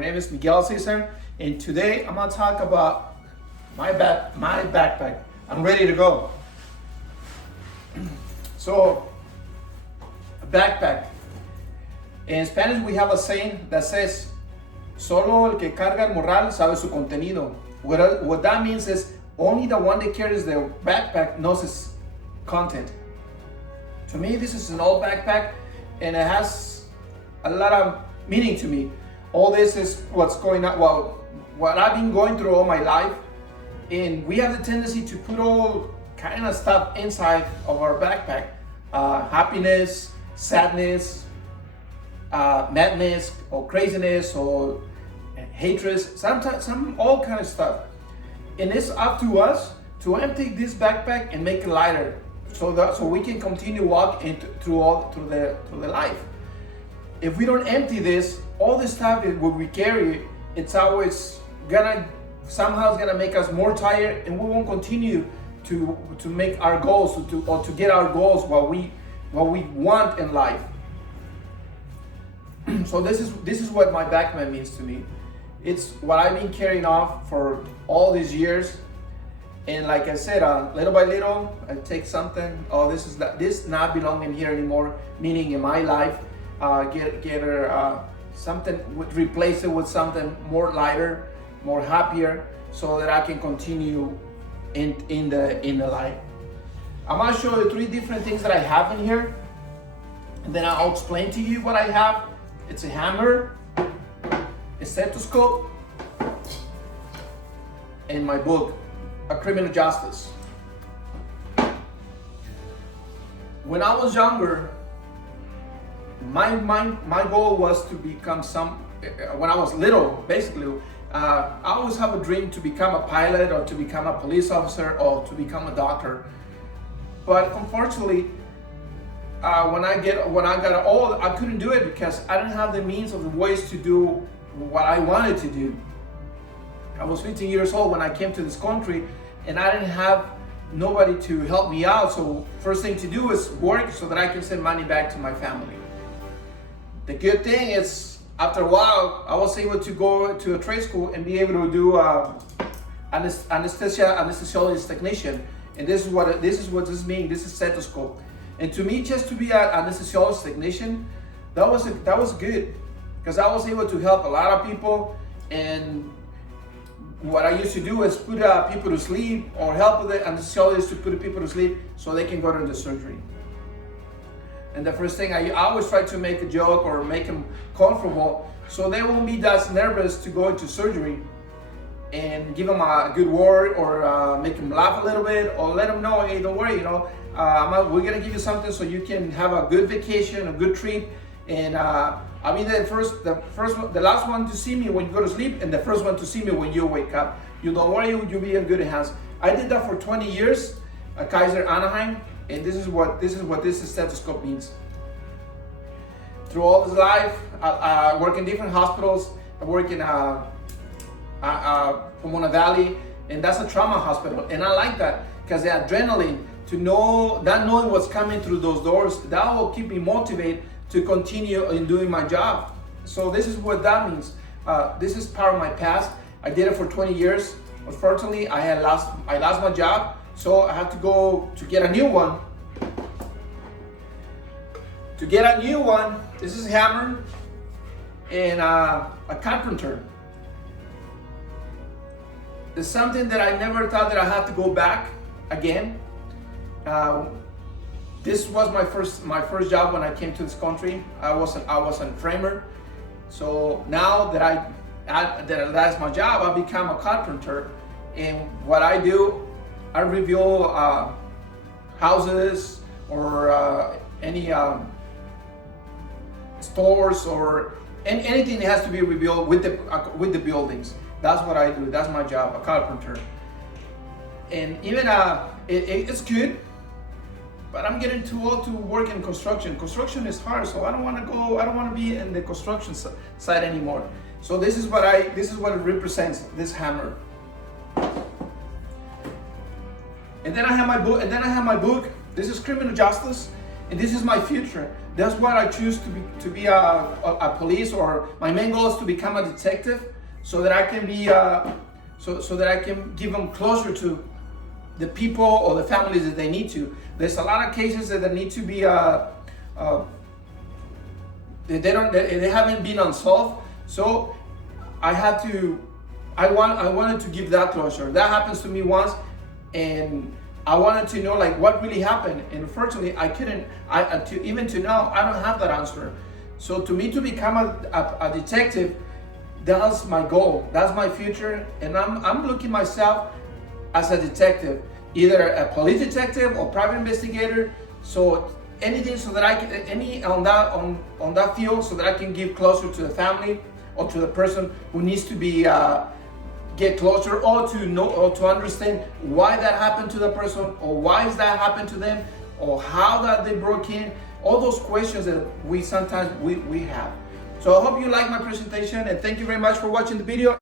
My name is Miguel Cesar, and today I'm gonna talk about my backpack. I'm ready to go. So, a backpack. In Spanish, we have a saying that says, "Solo el que carga el morral sabe su contenido." What that means is only the one that carries the backpack knows its content. To me, this is an old backpack, and it has a lot of meaning to me. All this is what's going on, well, what I've been going through all my life, and we have the tendency to put all kind of stuff inside of our backpack. Happiness, sadness, madness, or craziness, or hatred, sometimes all kind of stuff. And it's up to us to empty this backpack and make it lighter, so we can continue walking through the life. If we don't empty this, all the stuff that we carry, it's always gonna make us more tired, and we won't continue to make our goals, or to get our goals, what we want in life. So this is what my backpack means to me. It's what I've been carrying off for all these years, and like I said, little by little, I take something. Oh, this not belonging here anymore. Meaning in my life, replace it with something more lighter, more happier, so that I can continue in the life. I'm gonna show you 3 different things that I have in here, and then I'll explain to you what I have. It's a hammer, a stethoscope, and my book, A Criminal Justice. When I was younger, my goal was to become when I was little, basically, I always have a dream to become a pilot, or to become a police officer, or to become a doctor. But unfortunately, when I got old, I couldn't do it because I didn't have the means of the ways to do what I wanted to do. I was 15 years old when I came to this country, and I didn't have nobody to help me out. So first thing to do is work so that I can send money back to my family. The good thing is, after a while, I was able to go to a trade school and be able to do anesthesiologist technician. And this is what this means. This is stethoscope. And to me, just to be an anesthesiologist technician, that was good, because I was able to help a lot of people. And what I used to do is put people to sleep, or help the anesthesiologist to put people to sleep so they can go to the surgery. And the first thing, I always try to make a joke or make them comfortable, so they won't be that nervous to go into surgery, and give them a good word, or make them laugh a little bit, or let them know, hey, don't worry, we're gonna give you something so you can have a good vacation, a good trip. And I'll be the last one to see me when you go to sleep, and the first one to see me when you wake up. You don't worry, you'll be in good hands. I did that for 20 years at Kaiser Anaheim, and this is what this stethoscope means. Through all this life, I work in different hospitals. I work in Pomona Valley, and that's a trauma hospital. And I like that, because the adrenaline, not knowing what's coming through those doors, that will keep me motivated to continue in doing my job. So this is what that means. This is part of my past. I did it for 20 years. Unfortunately, I lost my job, so I had to go to get a new one. To get a new one, this is a hammer and a carpenter. It's something that I never thought that I had to go back again. This was my first job when I came to this country. I was a framer. So now that that's my job, I become a carpenter. And what I do, I review houses, or any stores, or anything that has to be rebuilt with the buildings. That's what I do. That's my job, a carpenter. And even it's good, but I'm getting too old to work in construction. Construction is hard, so I don't want to be in the construction side anymore. So this is what it represents, this hammer. And then I have my book. This is Criminal Justice, and this is my future. That's what I choose to be a police, or my main goal is to become a detective, so that I can be so that I can give them closer to the people or the families that they need to. There's a lot of cases that need to be they haven't been unsolved. So I wanted to give that closure. That happens to me once, and I wanted to know like what really happened. And unfortunately, I couldn't. Even to now, I don't have that answer. So to me, to become a detective, that's my goal. That's my future, and I'm looking myself as a detective, either a police detective or private investigator. So anything, so that I can on that field, so that I can give closer to the family or to the person who needs to be get closer, or to know or to understand why that happened to the person, or why is that happened to them, or how that they broke in. All those questions that we sometimes we have. So I hope you like my presentation, and thank you very much for watching the video.